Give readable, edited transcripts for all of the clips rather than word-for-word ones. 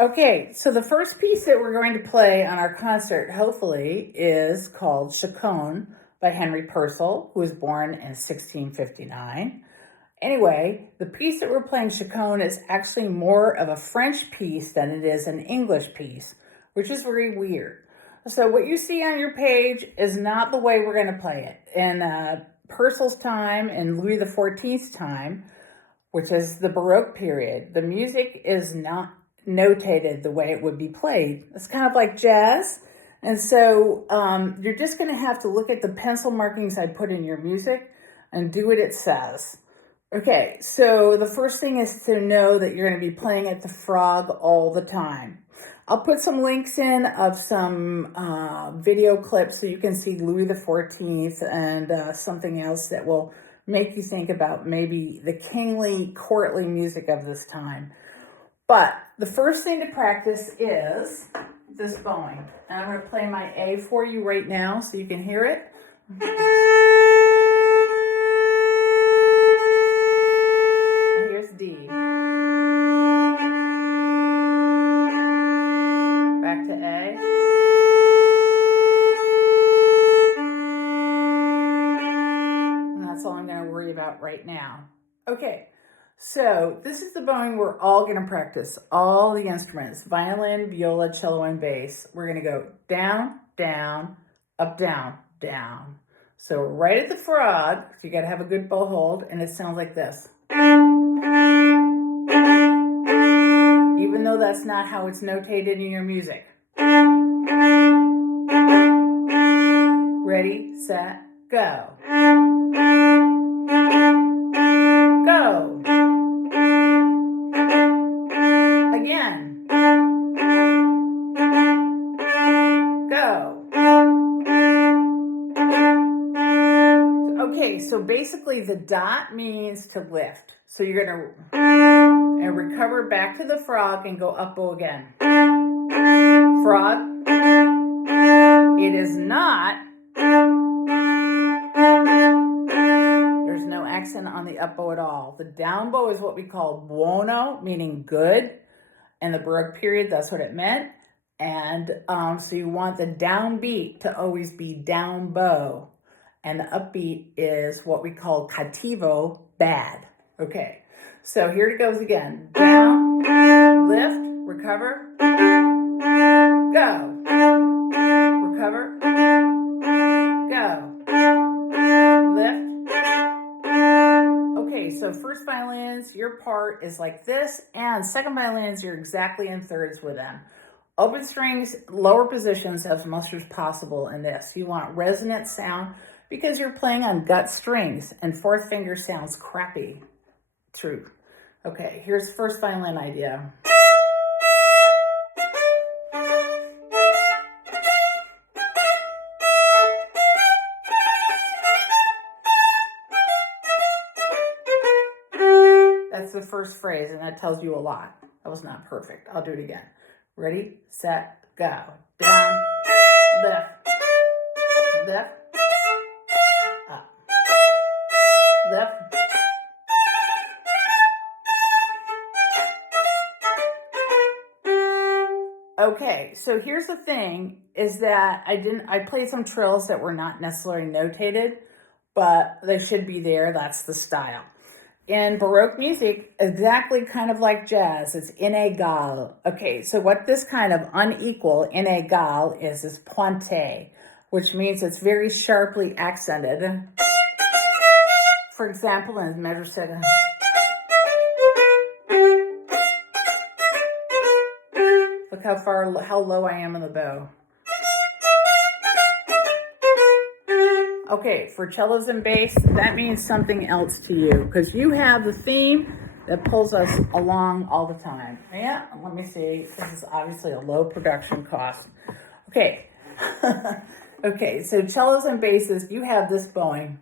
Okay, so the first piece that we're going to play on our concert, hopefully, is called Chaconne by Henry Purcell, who was born in 1659. Anyway, the piece that we're playing, Chaconne, is actually more of a French piece than it is an English piece, which is very weird. So what you see on your page is not the way we're going to play it. In Purcell's time and Louis XIV's time, which is the Baroque period, the music is not notated the way it would be played. It's kind of like jazz. And so you're just going to have to look at the pencil markings I put in your music and do what it says. Okay, so the first thing is to know that you're going to be playing at the Frog all the time. I'll put some links in of some video clips so you can see Louis XIV and something else that will make you think about maybe the kingly, courtly music of this time. But the first thing to practice is this bowing. And I'm going to play my A for you right now so you can hear it. And here's D. Back to A. And that's all I'm going to worry about right now. Okay. So this is the bowing we're all going to practice, all the instruments, violin, viola, cello, and bass. We're going to go down, down, up, down, down. So right at the frog, so you got to have a good bow hold, and it sounds like this. Even though that's not how it's notated in your music. Ready, set, go. Go. Again. Go. Okay, so basically the dot means to lift. So you're going to recover back to the frog and go up bow again. Frog. It is not. There's no accent on the up bow at all. The down bow is what we call buono, meaning good. In the Baroque period, that's what it meant. And so you want the downbeat to always be down bow. And the upbeat is what we call cattivo, bad. Okay, so here it goes again. Down, lift, recover, go. Recover, go. Lift. Okay, so first violins, your part is like this, and second violins, you're exactly in thirds with them. Open strings, lower positions as much as possible in this. You want resonant sound because you're playing on gut strings, and fourth finger sounds crappy. True. Okay, here's first violin idea. That's the first phrase, and that tells you a lot. That was not perfect. I'll do it again. Ready, set, go. Down, lift, lift, up, lift. Okay, so here's the thing, is that I played some trills that were not necessarily notated, but they should be there. That's the style. In Baroque music, exactly kind of like jazz, it's inégal. Okay, so what this kind of unequal, inégal, is pointé, which means it's very sharply accented. For example, in measure 7. Look how low I am in the bow. Okay, for cellos and bass, that means something else to you because you have the theme that pulls us along all the time. Yeah, let me see. This is obviously a low production cost. Okay. Okay, so cellos and basses, you have this bowing.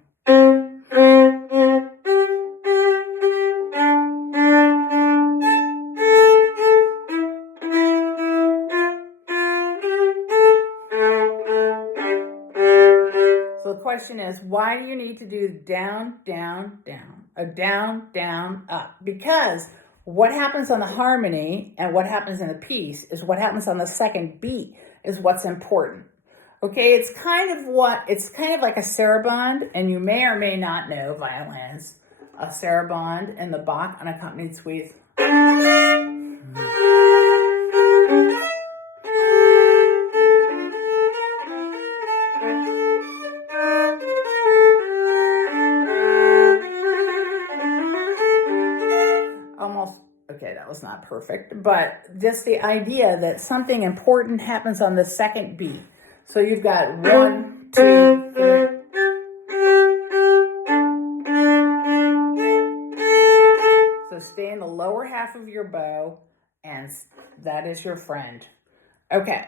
The question is, why do you need to do down, down, down, or down, down, up? Because What happens on the harmony and what happens in the piece is what happens on the second beat is what's important. Okay, it's kind of like a saraband, and you may or may not know violins. A saraband in the Bach unaccompanied suite. Almost, okay, that was not perfect, but just the idea that something important happens on the second beat. So you've got 1, 2, 3. So stay in the lower half of your bow, and that is your friend. Okay.